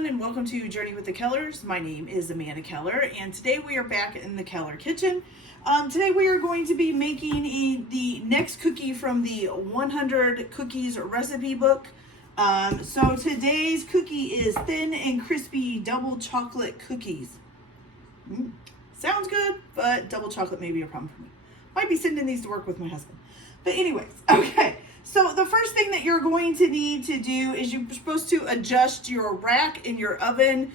everyone, and welcome to Journey with the Kellers. My name is Amanda Keller, and today we are back in the Keller kitchen. Today we are going to be making the next cookie from the 100 Cookies recipe book. So today's cookie is thin and crispy double chocolate cookies. Sounds good, but double chocolate may be a problem for me. Might be sending these to work with my husband. But anyways, okay. So the first thing that you're going to need to do is you're supposed to adjust your rack in your oven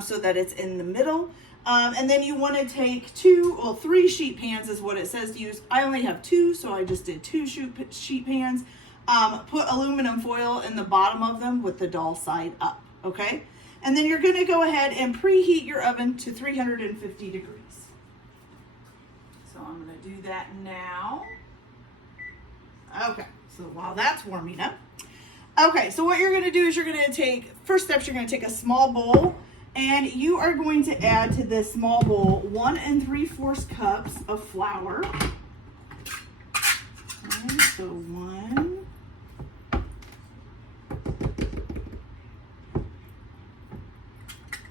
so that it's in the middle. And then you want to take 3 sheet pans is what it says to use. I only have 2, so I just did 2 sheet pans. Put aluminum foil in the bottom of them with the dull side up, okay? And then you're going to go ahead and preheat your oven to 350 degrees. So I'm going to do that now. Okay. So while that's warming up. Okay, so what you're going to do is you're going to take, first steps, you're going to take a small bowl and you are going to add to this small bowl 1 3/4 cups of flour. Okay, so 1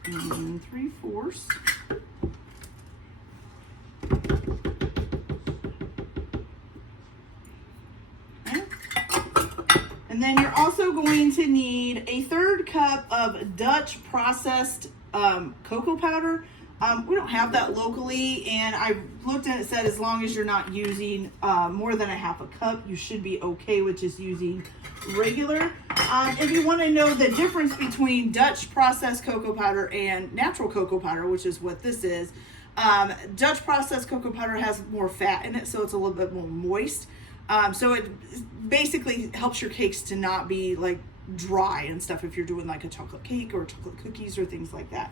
3/4. And then you're also going to need a 1/3 cup of Dutch processed cocoa powder. We don't have that locally, and I looked and it said as long as you're not using more than a 1/2 cup, you should be okay with just using regular. If you want to know the difference between Dutch processed cocoa powder and natural cocoa powder, which is what this is, Dutch processed cocoa powder has more fat in it, so it's a little bit more moist. So it basically helps your cakes to not be like dry and stuff if you're doing like a chocolate cake or chocolate cookies or things like that.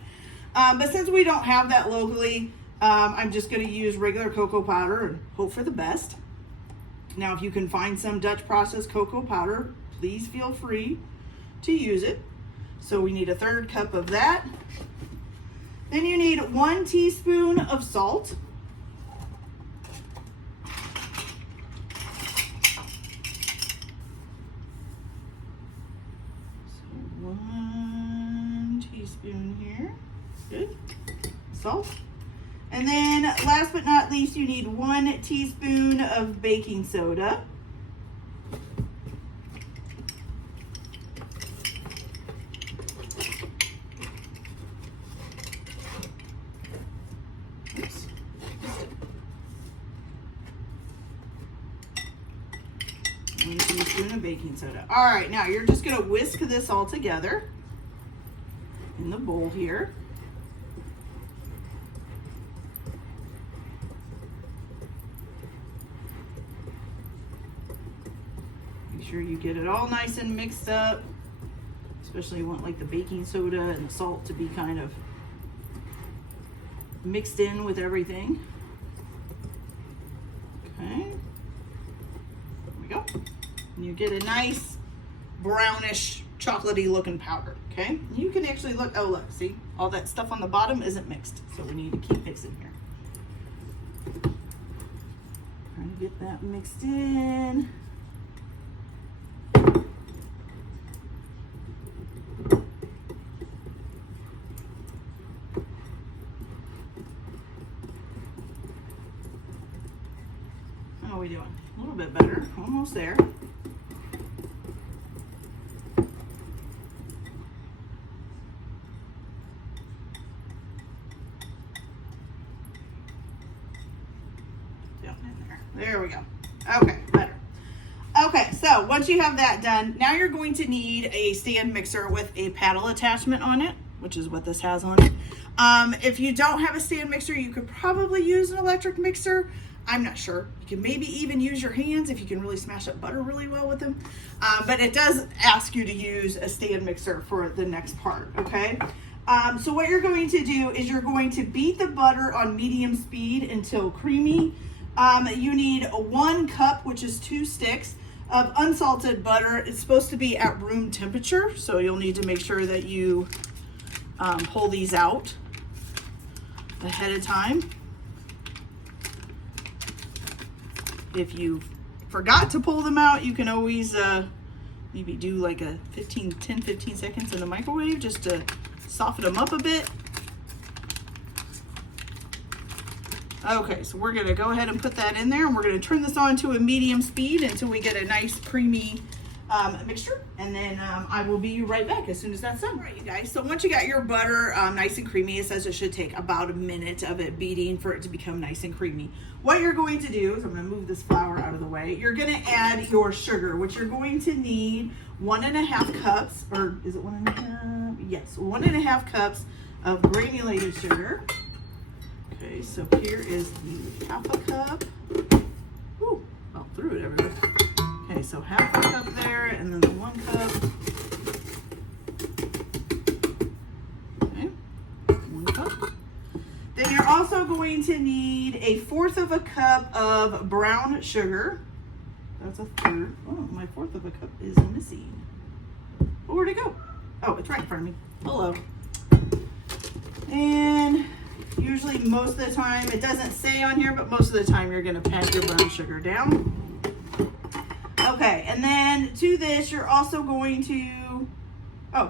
But since we don't have that locally, I'm just going to use regular cocoa powder and hope for the best. Now, if you can find some Dutch processed cocoa powder, please feel free to use it. So we need a 1/3 cup of that. Then you need 1 teaspoon of salt. Here, good, salt. And then last but not least, you need 1 teaspoon of baking soda. Oops. 1 teaspoon of baking soda. All right, now you're just gonna whisk this all together in the bowl here. Make sure you get it all nice and mixed up. Especially you want like the baking soda and the salt to be kind of mixed in with everything. Okay. There we go. And you get a nice brownish chocolatey looking powder. Okay, you can actually look, oh look, see, all that stuff on the bottom isn't mixed, so we need to keep mixing here. Trying to get that mixed in. How are we doing? A little bit better, almost there. There we go. Okay, better. Okay, so once you have that done, now you're going to need a stand mixer with a paddle attachment on it, which is what this has on it. If you don't have a stand mixer, you could probably use an electric mixer. I'm not sure. You can maybe even use your hands if you can really smash up butter really well with them. But it does ask you to use a stand mixer for the next part, okay? So what you're going to do is you're going to beat the butter on medium speed until creamy. You need 1 cup, which is 2 sticks, of unsalted butter. It's supposed to be at room temperature, so you'll need to make sure that you pull these out ahead of time. If you forgot to pull them out, you can always maybe do like a 10-15 seconds in the microwave just to soften them up a bit. Okay, so we're gonna go ahead and put that in there, and we're gonna turn this on to a medium speed until we get a nice creamy mixture, and then I will be right back as soon as that's done. All right, you guys, so once you got your butter nice and creamy, it says it should take about a minute of it beating for it to become nice and creamy. What you're going to do is, I'm gonna move this flour out of the way, you're gonna add your sugar, which you're going to need 1.5 cups, or is it 1.5? Yes, 1.5 cups of granulated sugar. Okay, so here is the 1/2 cup. Ooh, I threw it everywhere. Okay, so 1/2 cup there, and then the 1 cup. Okay, 1 cup. Then you're also going to need 1/4 cup of brown sugar. That's 1/3. Oh, my 1/4 cup is missing. Oh, where'd it go? Oh, it's right in front of me. Hello. And usually most of the time, it doesn't say on here, but most of the time you're gonna pat your brown sugar down. Okay, and then to this, you're also going to,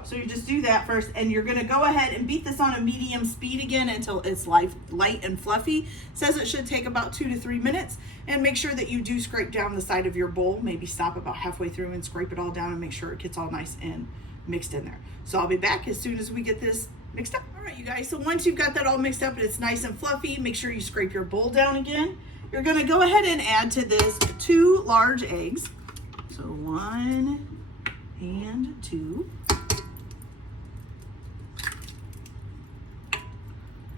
so you just do that first, and you're gonna go ahead and beat this on a medium speed again until it's light and fluffy. It says it should take about 2 to 3 minutes, and make sure that you do scrape down the side of your bowl. Maybe stop about halfway through and scrape it all down and make sure it gets all nice and mixed in there. So I'll be back as soon as we get this mixed up. All right, you guys, so once you've got that all mixed up and it's nice and fluffy, make sure you scrape your bowl down again. You're gonna go ahead and add to this 2 large eggs. So 1 and 2.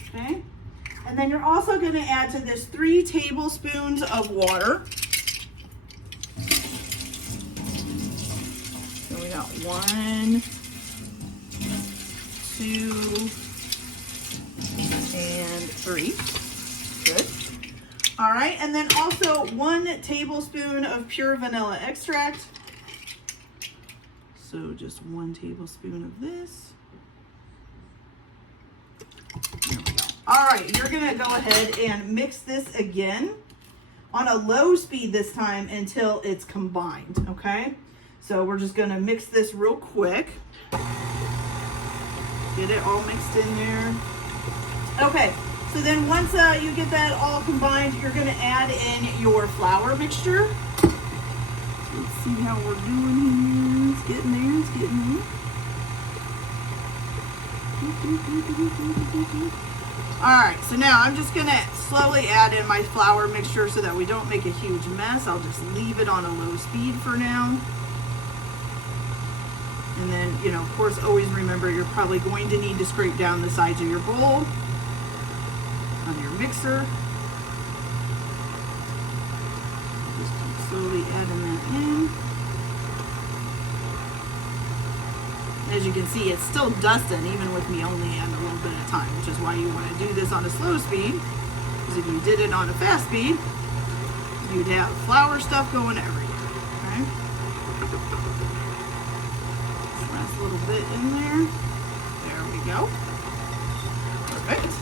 Okay, and then you're also gonna add to this 3 tablespoons of water. So we got 1, 2, and 3. Good. All right, and then also 1 tablespoon of pure vanilla extract. So just 1 tablespoon of this. There we go. All right, you're gonna go ahead and mix this again on a low speed this time until it's combined, okay? So we're just gonna mix this real quick. Get it all mixed in there. Okay, so then once you get that all combined, you're gonna add in your flour mixture. Let's see how we're doing here. It's getting there, it's getting there. All right, so now I'm just gonna slowly add in my flour mixture so that we don't make a huge mess. I'll just leave it on a low speed for now. And then, you know, of course, always remember you're probably going to need to scrape down the sides of your bowl on your mixer. Just keep slowly adding that in. As you can see, it's still dusting even with me only adding a little bit of time, which is why you want to do this on a slow speed. Because if you did it on a fast speed, you'd have flour stuff going everywhere. Okay? Last little bit in there. There we go. Perfect.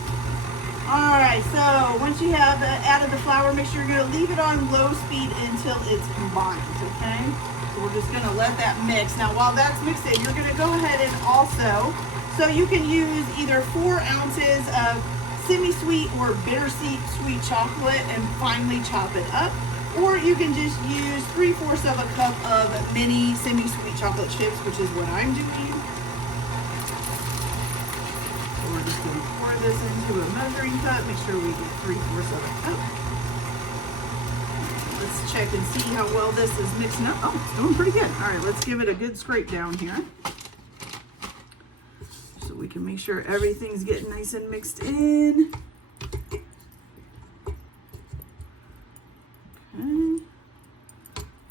All right, so once you have added the flour mixture, you're going to leave it on low speed until it's combined, okay? So we're just going to let that mix. Now, while that's mixed in, you're going to go ahead and also, so you can use either 4 ounces of semi-sweet or bittersweet chocolate and finely chop it up, or you can just use 3/4 of a cup of mini semi-sweet chocolate chips, which is what I'm doing. So we're just going to pour this into a measuring cup. Make sure we get 3/4 of a cup. Let's check and see how well this is mixing up. Oh, it's doing pretty good. All right, let's give it a good scrape down here, so we can make sure everything's getting nice and mixed in. Okay.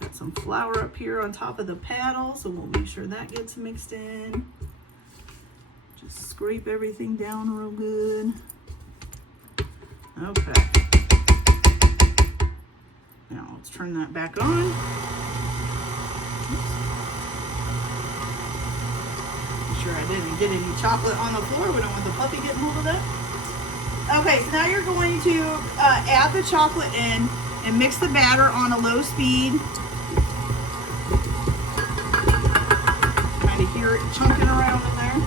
Got some flour up here on top of the paddle, so we'll make sure that gets mixed in. Just scrape everything down real good. Okay. Now let's turn that back on. Make sure I didn't get any chocolate on the floor. We don't want the puppy getting hold of that. Okay, so now you're going to add the chocolate in and mix the batter on a low speed. Kind of hear it chunking around in there.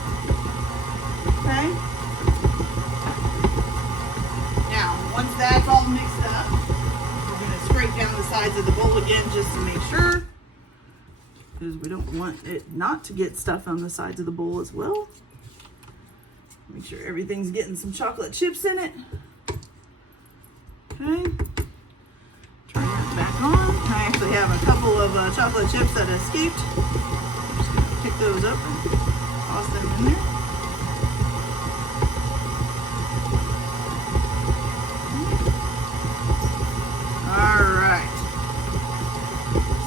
just to make sure, because we don't want it not to get stuff on the sides of the bowl as well. Make sure everything's getting some chocolate chips in it. Okay. Turn that back on. I actually have a couple of chocolate chips that escaped. I'm just going to pick those up and toss them in there. All right.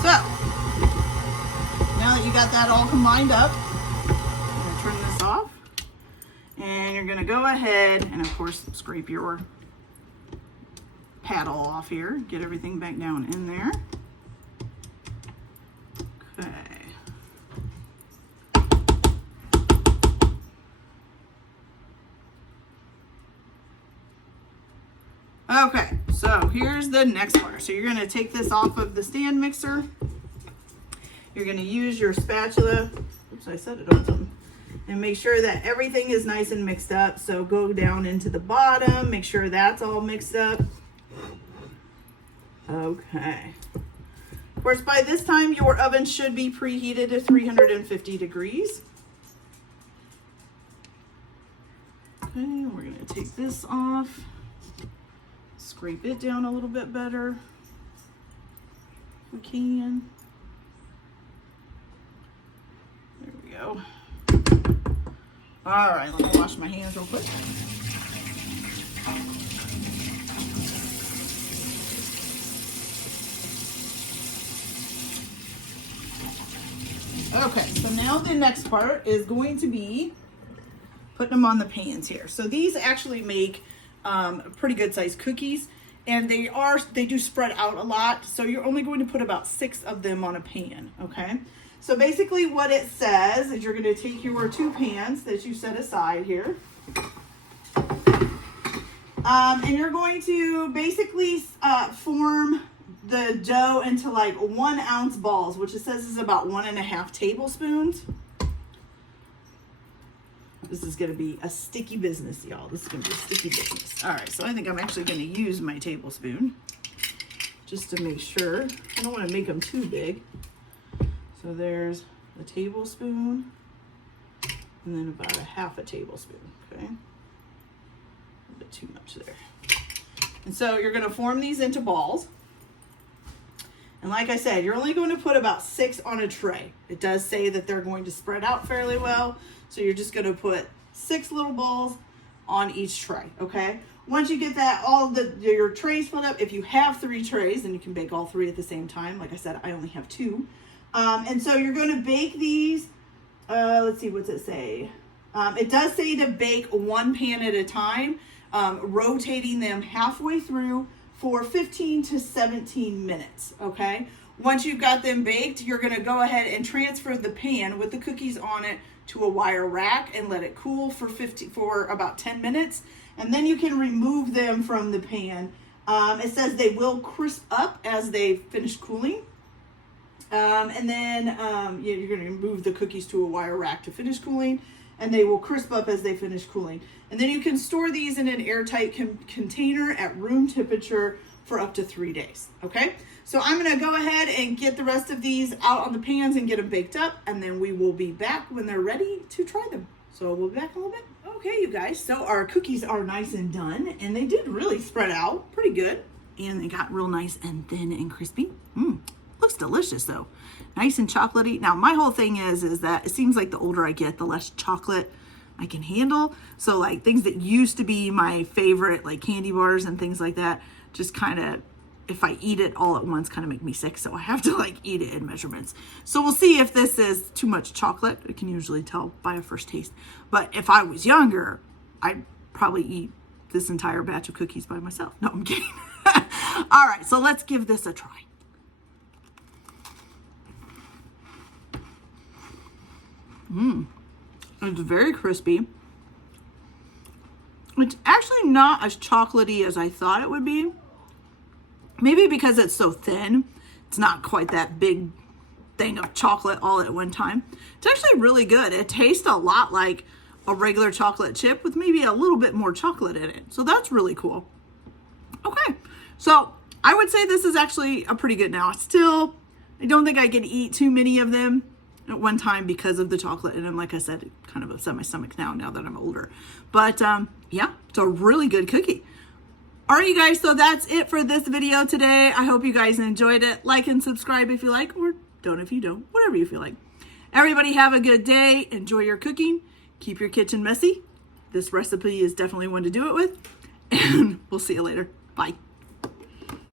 So, now that you got that all combined up, I'm going to turn this off. And you're going to go ahead and, of course, scrape your paddle off here. Get everything back down in there. Okay. Okay, so here's the next part. So you're going to take this off of the stand mixer. You're going to use your spatula. Oops, I set it on something. And make sure that everything is nice and mixed up. So go down into the bottom, make sure that's all mixed up. Okay. Of course, by this time, your oven should be preheated to 350 degrees. Okay, we're going to take this off. Scrape it down a little bit better if we can. There we go. All right, let me wash my hands real quick. Okay, so now the next part is going to be putting them on the pans here. So these actually make pretty good sized cookies, and they do spread out a lot. So you're only going to put about 6 of them on a pan, okay? So basically what it says is you're going to take your 2 pans that you set aside here. And you're going to basically form the dough into like 1 ounce balls, which it says is about 1.5 tablespoons. This is going to be a sticky business, y'all. This is going to be a sticky business. All right, so I think I'm actually going to use my tablespoon just to make sure. I don't want to make them too big. So there's a tablespoon, and then about 1/2 tablespoon, okay? A bit too much there. And so you're gonna form these into balls. And like I said, you're only going to put about 6 on a tray. It does say that they're going to spread out fairly well. So you're just gonna put 6 little balls on each tray, okay? Once you get that, your trays filled up, if you have 3 trays, then you can bake all 3 at the same time. Like I said, I only have 2. And so you're going to bake these, let's see, what's it say? It does say to bake 1 pan at a time, rotating them halfway through for 15 to 17 minutes, okay? Once you've got them baked, you're going to go ahead and transfer the pan with the cookies on it to a wire rack and let it cool for about 10 minutes. And then you can remove them from the pan. It says they will crisp up as they finish cooling. And then you're going to move the cookies to a wire rack to finish cooling, and they will crisp up as they finish cooling. And then you can store these in an airtight container at room temperature for up to 3 days, okay? So I'm going to go ahead and get the rest of these out on the pans and get them baked up, and then we will be back when they're ready to try them. So we'll be back in a little bit. Okay, you guys, so our cookies are nice and done, and they did really spread out pretty good, and they got real nice and thin and crispy. Looks delicious though. Nice and chocolatey. Now my whole thing is that it seems like the older I get, the less chocolate I can handle. So like things that used to be my favorite, like candy bars and things like that, just kind of, if I eat it all at once, kind of make me sick. So I have to like eat it in measurements. So we'll see if this is too much chocolate. I can usually tell by a first taste. But if I was younger, I'd probably eat this entire batch of cookies by myself. No, I'm kidding. All right, so let's give this a try. It's very crispy. It's actually not as chocolatey as I thought it would be. Maybe because it's so thin, it's not quite that big thing of chocolate all at one time. It's actually really good. It tastes a lot like a regular chocolate chip with maybe a little bit more chocolate in it. So that's really cool. Okay, so I would say this is actually a pretty good now. It's still I don't think I could eat too many of them at one time because of the chocolate in them. Like I said, it kind of upset my stomach now that I'm older. But yeah, it's a really good cookie. All right, you guys, so that's it for this video today. I hope you guys enjoyed it. Like and subscribe if you like, or don't if you don't, whatever you feel like. Everybody have a good day. Enjoy your cooking. Keep your kitchen messy. This recipe is definitely one to do it with. And we'll see you later. Bye.